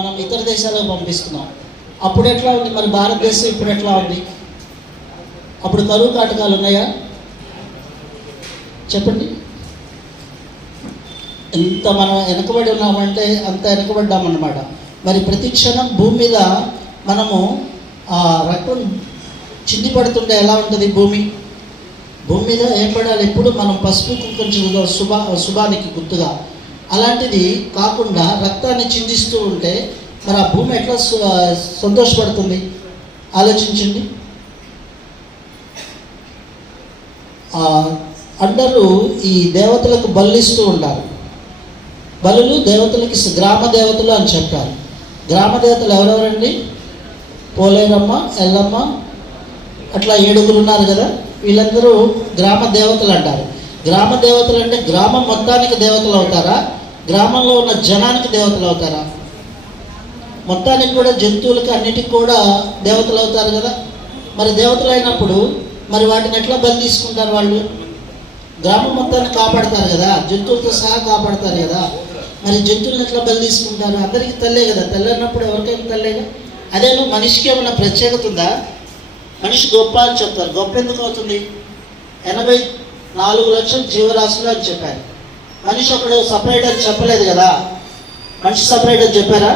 మనం ఇతర దేశాలకు పంపిస్తున్నాం. అప్పుడు ఎట్లా ఉంది, మరి భారతదేశం ఇప్పుడు ఎట్లా ఉంది? అప్పుడు కరువు కాటకాలు ఉన్నాయా? చెప్పండి. ఎంత మనం వెనకబడి ఉన్నామంటే అంత వెనకబడ్డామన్నమాట. మరి ప్రతి క్షణం భూమి మీద మనము రక్తం చింది పడుతుంటే ఎలా ఉంటుంది? భూమి మీద ఏం పడాలి? ఎప్పుడు మనం పసుపు కుంకుమ శుభానికి గుర్తుగా. అలాంటిది కాకుండా రక్తాన్ని చిందిస్తూ ఉంటే మరి ఆ భూమి ఎట్లా సంతోషపడుతుంది? ఆలోచించండి. అందరూ ఈ దేవతలకు బలిస్తూ ఉంటారు. బలులు దేవతలకి గ్రామ దేవతలు అని చెప్పారు. గ్రామ దేవతలు ఎవరెవరండి? పోలేరమ్మ, ఎల్లమ్మ, అట్లా 7 ఉన్నారు కదా. వీళ్ళందరూ గ్రామ దేవతలు అంటారు. గ్రామ దేవతలు అంటే గ్రామం మొత్తానికి దేవతలు అవుతారా? గ్రామంలో ఉన్న జనానికి దేవతలు అవుతారా? మొత్తానికి కూడా, జంతువులకి అన్నిటికి కూడా దేవతలు అవుతారు కదా. మరి దేవతలు అయినప్పుడు మరి వాటిని ఎట్లా బలి తీసుకుంటారు? వాళ్ళు గ్రామం మొత్తాన్ని కాపాడతారు కదా, జంతువులతో సహా కాపాడతారు కదా. మరి జంతువులను ఎట్లా బలి తీసుకుంటారు? అందరికీ తల్లే కదా. తల్లి అన్నప్పుడు ఎవరికైనా తల్లేగా. అదే మనిషికి ఏమైనా ప్రత్యేకత ఉందా? మనిషి గొప్ప అని చెప్తారు. గొప్ప ఎందుకు అవుతుంది? 84 లక్షల జీవరాశులు అని చెప్పారు. మనిషి ఒకడు సపరేట్ అని చెప్పలేదు కదా. మనిషి సపరేట్ అని చెప్పారా?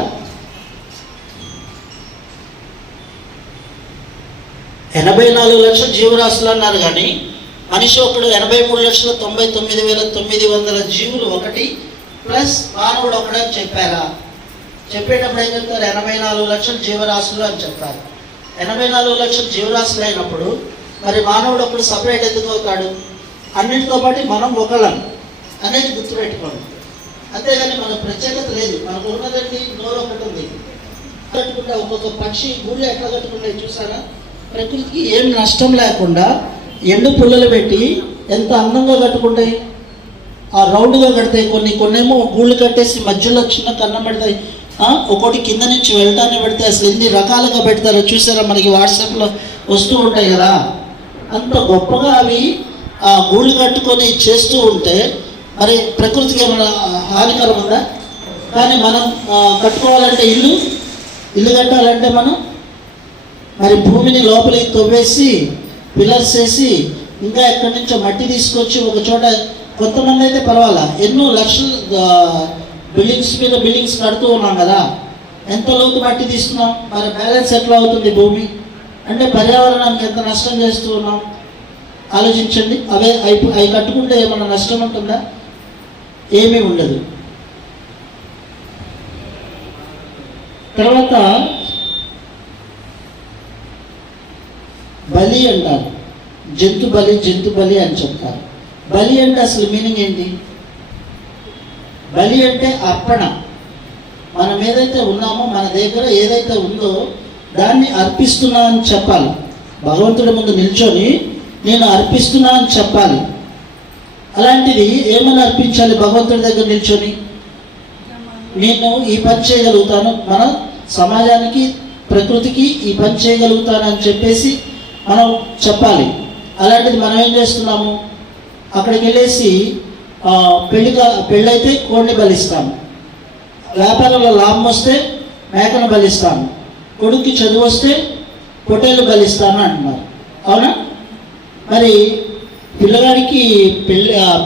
84 లక్షల జీవరాశులు అన్నారు కానీ మనిషి ఒకడు 83,99,900 జీవులు ఒకటి ప్లస్ మానవుడు ఒకడని చెప్పారా? చెప్పేటప్పుడు ఏం చెప్తారు? 84 లక్షల జీవరాశులు అని చెప్తారు. 84 లక్షల జీవరాశులు అయినప్పుడు మరి మానవుడు ఒకడు సపరేట్ ఎందుకు అవుతాడు? అన్నింటితో పాటు మనం ఒకళ్ళం అనేది గుర్తుపెట్టుకోండి. అంతేగాని మన ప్రత్యేకత లేదు. మనకు ఉన్నదండి నోరు ఒకటి ఉంది. కట్టుకుంటే ఒక్కొక్క పక్షి గూళ్ళు ఎట్లా కట్టుకుంటే చూసారా? ప్రకృతికి ఏం నష్టం లేకుండా ఎండు పుల్లలు పెట్టి ఎంత అందంగా కట్టుకుంటాయి. ఆ రౌండ్గా కడతాయి. కొన్నేమో గూళ్ళు కట్టేసి మధ్యలో చిన్న కన్నం పెడతాయి. ఒక్కొక్కటి కింద నుంచి వెళ్ళటాన్ని పెడితే అసలు ఎన్ని రకాలుగా పెడతారో చూసారా? మనకి వాట్సాప్లో వస్తూ ఉంటాయి కదా. అంత గొప్పగా అవి ఆ గూళ్ళు కట్టుకొని చేస్తూ ఉంటే మరి ప్రకృతికి ఏమైనా హానికరం ఉందా? కానీ మనం కట్టుకోవాలంటే ఇల్లు కట్టాలంటే మనం మరి భూమిని లోపలికి తవ్వేసి పిల్లర్స్ వేసి ఇంకా ఎక్కడి నుంచో మట్టి తీసుకొచ్చి ఒక చోట, కొంతమంది అయితే పర్వాలా ఎన్నో లక్షల బిల్డింగ్స్ మీద బిల్డింగ్స్ కడుతూ ఉన్నాం కదా. ఎంత లోతు మట్టి తీస్తున్నాం? మరి బ్యాలెన్స్ ఎట్లా అవుతుంది భూమి? అంటే పర్యావరణానికి ఎంత నష్టం చేస్తూ ఉన్నాం ఆలోచించండి. అవి కట్టుకుంటే ఏమన్నా నష్టం ఉంటుందా? ఏమీ ఉండదు. తర్వాత బలి అంటారు. జంతు బలి అని చెప్తారు. బలి అంటే అసలు మీనింగ్ ఏంటి? బలి అంటే అర్పణ. మనం ఏదైతే ఉన్నామో, మన దగ్గర ఏదైతే ఉందో దాన్ని అర్పిస్తున్నా అని చెప్పాలి. భగవంతుడి ముందు నిల్చొని నేను అర్పిస్తున్నా అని చెప్పాలి. అలాంటిది ఏమని అర్పించాలి? భగవంతుడి దగ్గర నిల్చొని నేను ఈ పని చేయగలుగుతాను, మన సమాజానికి ప్రకృతికి ఈ పని చేయగలుగుతాను అని చెప్పేసి మనం చెప్పాలి. అలాంటిది మనం ఏం చేస్తున్నాము? అక్కడికి వెళ్ళేసి పెళ్ళైతే కోడిని బలిస్తాము, వ్యాపారంలో లాభం వస్తే మేకను బలిస్తాము, కొడుక్కి చదువు వస్తే పొట్టేళ్ళు బలిస్తాను అంటున్నారు. అవునా? మరి పిల్లగాడికి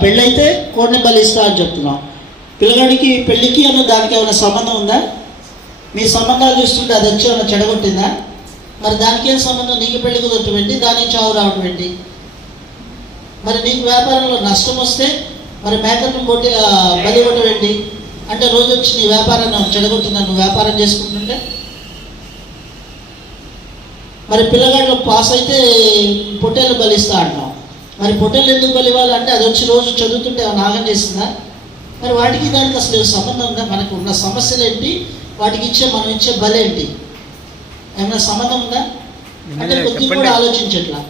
పెళ్ళైతే కోడిని బలిస్తా అని చెప్తున్నాం. పిల్లగాడికి పెళ్ళికి అన్న దానికి ఏమైనా సంబంధం ఉందా? మీ సంబంధాలు చూస్తుంటే అది వచ్చి ఏమైనా చెడగొట్టిందా? మరి దానికి ఏం సంబంధం? నీకు పెళ్లి కుదరటం ఏంటి? దానికి చావు రావటం ఏంటి? మరి నీకు వ్యాపారంలో నష్టం వస్తే మరి మేకను బలి ఇవ్వటం ఏంటి? అంటే రోజు వచ్చి నీ వ్యాపారాన్ని చెడగొట్టిందా నువ్వు వ్యాపారం చేసుకుంటుంటే? మరి పిల్లగాళ్ళు పాస్ అయితే పొట్టేళ్ళు బలిస్తా అంటాం. మరి పొట్టేళ్ళు ఎందుకు బలి ఇవ్వాలంటే అది వచ్చి రోజు చదువుతుంటే నాగం చేస్తుందా? మరి వాటికి దానికి అసలు సంబంధం ఉందా? మనకు ఉన్న సమస్యలు ఏంటి, వాటికి మనం ఇచ్చే బలి ఏంటి? ఏమైనా సంబంధం ఉందా? అంటే కొద్ది కూడా ఆలోచించట్లా.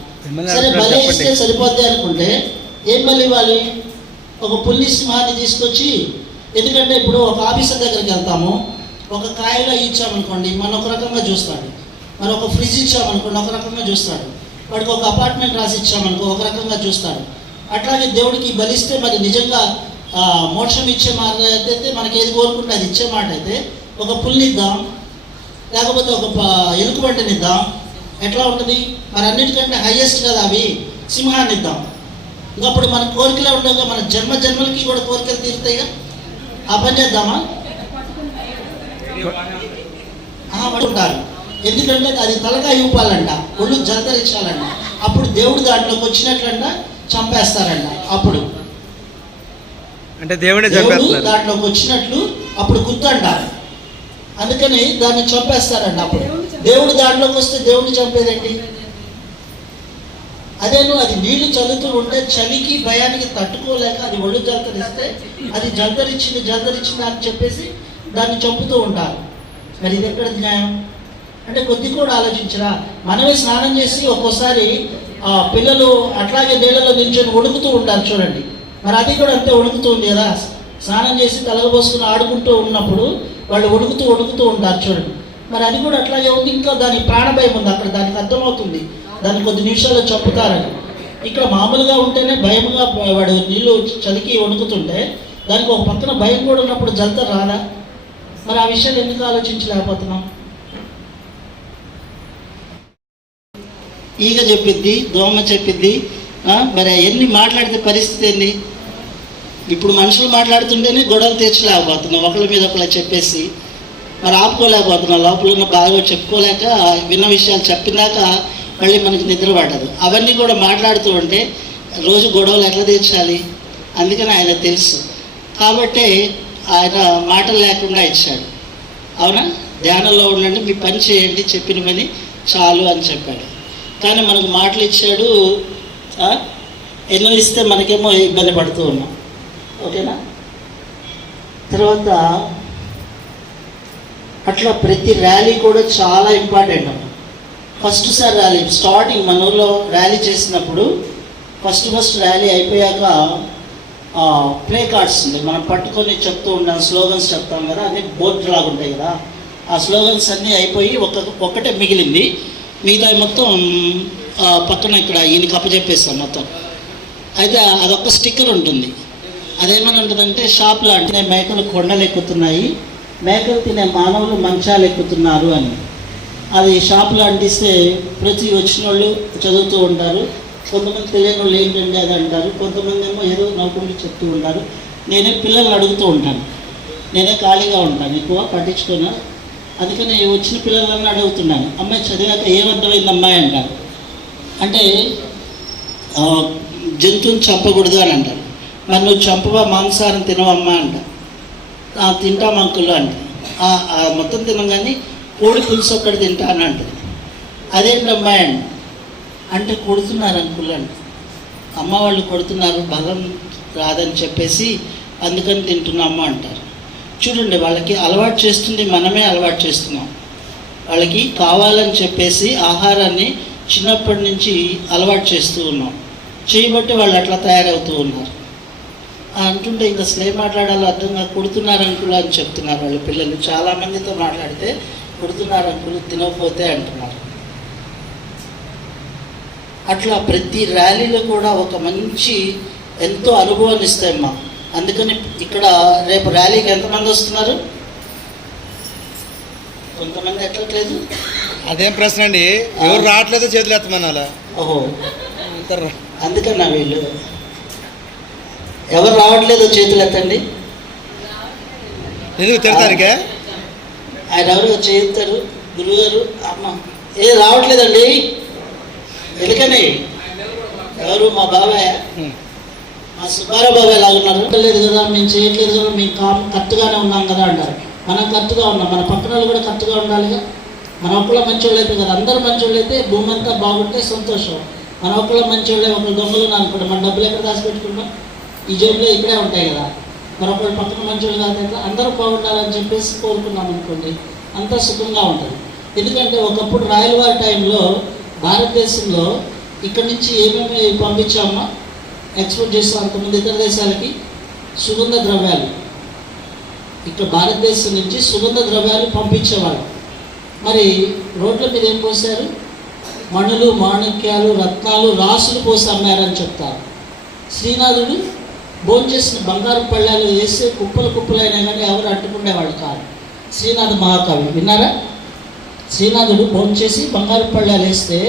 సరే బలి ఇస్తే సరిపోద్ది అనుకుంటే ఏం బలి ఇవ్వాలి? ఒక పుల్లి సింహాన్ని తీసుకొచ్చి, ఎందుకంటే ఇప్పుడు ఒక ఆఫీసర్ దగ్గరికి వెళ్తాము, ఒక కాయలో ఇచ్చామనుకోండి మన ఒక రకంగా చూస్తాడు, మరి ఒక ఫ్రిడ్జ్ ఇచ్చామనుకోండి ఒక రకంగా చూస్తాడు, వాడికి ఒక అపార్ట్మెంట్ రాసి ఇచ్చామనుకో ఒక రకంగా చూస్తాడు. అట్లాగే దేవుడికి బలిస్తే మరి నిజంగా మోక్షం ఇచ్చే మాట అయితే మనకి ఏది కోరుకుంటే అది ఇచ్చే మాట అయితే ఒక పుల్నిద్దాం, లేకపోతే ఒక ఎలుకబంటినిద్దాం, ఎట్లా ఉంటుంది? మరి అన్నిటికంటే హైయెస్ట్ కదా అవి, సింహాన్ని ఇద్దాం. ఇంకప్పుడు మన కోరికలే ఉండగా మన జన్మలకి కూడా కోరికలు తీరుతాయిగా. ఆ పని చేద్దామా? పట్టుకుంటారు. ఎందుకంటే అది తలకాయ ఊపాలంట, ఒళ్ళు జలతరించాలంట. అప్పుడు దేవుడు దాంట్లోకి వచ్చినట్లంట చంపేస్తారంట. అప్పుడు అంటే దేవుడు దాంట్లోకి వచ్చినట్లు అప్పుడు గుర్తంటారు. అందుకని దాన్ని చంపేస్తారంట. అప్పుడు దేవుడు దాంట్లోకి వస్తే దేవుడిని చంపేదేంటి? అదేను, అది నీళ్లు చల్లుతూ ఉంటే చలికి భయానికి తట్టుకోలేక అది ఒళ్ళు జలతరిస్తే అది జలతరించింది అని చెప్పేసి దాన్ని చంపుతూ ఉంటారు. మరి ఇది ఎక్కడ న్యాయం? అంటే కొద్ది కూడా ఆలోచించరా? మనమే స్నానం చేసి ఒక్కోసారి పిల్లలు అట్లాగే నీళ్ళలో నిల్చొని వణుకుతూ ఉంటారు చూడండి. మరి అది కూడా అంతే వణుకుతూ ఉంది కదా. స్నానం చేసి తలగబోసుకుని ఆడుకుంటూ ఉన్నప్పుడు వాళ్ళు వణుకుతూ ఉంటారు చూడండి. మరి అది కూడా అట్లాగే ఉంది. ఇంకా దాని ప్రాణభయం ఉంది అక్కడ. దానికి అర్థమవుతుంది దాన్ని కొద్ది నిమిషాల్లో చంపుతారని. ఇక్కడ మామూలుగా ఉంటేనే భయంగా వాడు నీళ్ళు చలికి వణుకుతుంటే దానికి ఒక పక్కన భయం కూడా ఉన్నప్పుడు జలత రాదా? మరి ఆ విషయాలు ఎందుకు ఆలోచించలేకపోతున్నాం? ఈగ చెప్పిద్ది, దోమ చెప్పిద్ది, మరి ఎన్ని మాట్లాడితే పరిస్థితి ఏంది? ఇప్పుడు మనుషులు మాట్లాడుతుంటేనే గొడవలు తీర్చలేకపోతున్నాం, ఒకళ్ళ మీద ఒకళ్ళ చెప్పేసి. మరి ఆపుకోలేకపోతున్నాం, లోపల ఉన్న బాగా చెప్పుకోలేక విన్న విషయాలు చెప్పినాక మళ్ళీ మనకి నిద్ర పడదు. అవన్నీ కూడా మాట్లాడుతూ ఉంటే రోజు గొడవలు ఎట్లా తీర్చాలి? అందుకని ఆయన తెలుసు కాబట్టి ఆయన మాటలు లేకుండా ఇచ్చాడు. అవునా? ధ్యానంలో ఉండండి, మీ పని చేయండి, చెప్పిన పని చాలు అని చెప్పాడు. కానీ మనకు మాటలు ఇచ్చాడు, ఎన్నో ఇస్తే మనకేమో ఇబ్బంది పడుతూ ఉన్నాం. ఓకేనా? తర్వాత అట్లా ప్రతి ర్యాలీ కూడా చాలా ఇంపార్టెంట్ అమ్మ. ఫస్ట్ సారి ర్యాలీ స్టార్టింగ్ మన ఊళ్ళో ర్యాలీ చేసినప్పుడు ఫస్ట్ ర్యాలీ అయిపోయాక ప్లే కార్డ్స్ ఉంది, మనం పట్టుకొని చెప్తూ ఉంటాం, స్లోగన్స్ చెప్తాం కదా, అన్నీ బోర్డు లాగా ఉంటాయి కదా. ఆ స్లోగన్స్ అన్నీ అయిపోయి ఒక్కటే మిగిలింది. మిగతా మొత్తం పక్కన ఇక్కడ ఈయనకి అప్పచెప్పేస్తాం మొత్తం. అయితే అదొక్క స్టిక్కర్ ఉంటుంది. అదేమని ఉంటుందంటే షాప్ లాంటి మేకలు కొండలు ఎక్కుతున్నాయి, మేకలు తినే మానవులు మంచాలు ఎక్కుతున్నారు అని. అది షాపులో అంటిస్తే ప్రతి వచ్చిన వాళ్ళు చదువుతూ ఉంటారు. కొంతమంది తెలియని వాళ్ళు ఏంటంటే అది అంటారు, కొంతమంది ఏమో ఏదో నవ్వుకుంటూ చెప్తూ ఉంటారు. నేనే పిల్లల్ని అడుగుతూ ఉంటాను, నేనే ఖాళీగా ఉంటాను, ఎక్కువ పట్టించుకున్నా. అందుకని వచ్చిన పిల్లలన్నీ అడుగుతున్నాను, అమ్మాయి చదివాక ఏమర్థమైంది అమ్మాయి అంటారు. అంటే జంతువుని చంపకూడదు అని అంటారు. మరి నువ్వు చంపవా, మాంసాహారం తినవమ్మా అంట. తింటాం అంకులు అంటే మొత్తం తినం కానీ కోడి పులుసు ఒక్కటి తింటా అని అంటుంది. అదేంటమ్మా అండి అంటే కొడుతున్నారు అంకులు అంటే. అమ్మ వాళ్ళు కొడుతున్నారు, బలం రాదని చెప్పేసి అందుకని తింటున్నామ్మా అంటారు. చూడండి, వాళ్ళకి అలవాటు చేస్తుంది మనమే అలవాటు చేస్తున్నాం. వాళ్ళకి కావాలని చెప్పేసి ఆహారాన్ని చిన్నప్పటి నుంచి అలవాటు చేస్తూ ఉన్నాం. చేయబట్టి వాళ్ళు అట్లా తయారవుతూ ఉన్నారు. అంటుంటే ఇంకా అసలు ఏం మాట్లాడాలో అర్థంగా కొడుతున్నారు అంకులు అని చెప్తున్నారు వాళ్ళు పిల్లలు. చాలామందితో మాట్లాడితే కొడుతున్నారు అంకులు తినకపోతే అంటున్నారు. అట్లా ప్రతి ర్యాలీలో కూడా ఒక మంచి ఎంతో అనుభవాన్ని ఇస్తాయమ్మా. అందుకని ఇక్కడ రేపు ర్యాలీకి ఎంతమంది వస్తున్నారు? కొంతమంది ఎట్లట్లేదు. అదేం ప్రశ్న అండి, ఎవరు రావట్లేదు చేతులు ఎత్తమనాలా? ఓహో, అందుకన్నా వీళ్ళు ఎవరు రావట్లేదో చేతులు ఎత్తండి. ఎందుకు తిడతారుగా? ఆయన ఎవరు చేస్తారు? గురువుగారు. అమ్మ రావట్లేదండి. ఎందుకని? ఎవరు? మా బాబాయ్, మా సుబ్బారావు బాబాయ్ లాగున్నారు. లేదు కదా, మేము చేయట్లేదు కదా, మేము కరెక్ట్గానే ఉన్నాం కదా అంటారు. మనం కరెక్ట్గా ఉన్నాం, మన పక్కన వాళ్ళు కూడా కరెక్ట్గా ఉండాలిగా. మన ఒక్కళ్ళ మంచోళ్ళు అయితే కదా, అందరూ మంచోళ్ళు అయితే భూమి అంతా బాగుంటే సంతోషం. మన ఒక్కళ్ళ మంచోళ్ళే ఒకళ్ళు దొంగలు అనుకుంటాం, మన డబ్బులు ఎక్కడ దాచిపెట్టుకుంటాం? ఈ జేబులో ఇక్కడే ఉంటాయి కదా. మరొకళ్ళు పక్కన మంచోళ్ళు కాదు, అందరూ బాగుండాలని చెప్పేసి కోరుకున్నాం అనుకోండి, అంతా సుఖంగా ఉంటుంది. ఎందుకంటే ఒకప్పుడు రాయలవారి టైంలో భారతదేశంలో ఇక్కడి నుంచి ఏమేమి పంపించామో ఎక్స్పోర్ట్ చేస్తాం అంతకుముందు ఇతర దేశాలకి సుగంధ ద్రవ్యాలు. ఇక్కడ భారతదేశం నుంచి సుగంధ ద్రవ్యాలు పంపించేవాళ్ళు. మరి రోడ్ల మీద ఏం పోసారు? మణులు, మాణిక్యాలు, రత్నాలు, రాసులు పోసి అమ్మారని చెప్తారు. శ్రీనాథుడు భోంచేసిన బంగారు పళ్ళాలు వేస్తే కుప్పలు కుప్పలైనా కానీ ఎవరు అట్టుకునేవాళ్ళు కాదు. శ్రీనాథ్ మహాకవి విన్నారా? శ్రీనాథుడు భోంచేసి బంగారు పళ్ళాలు వేస్తే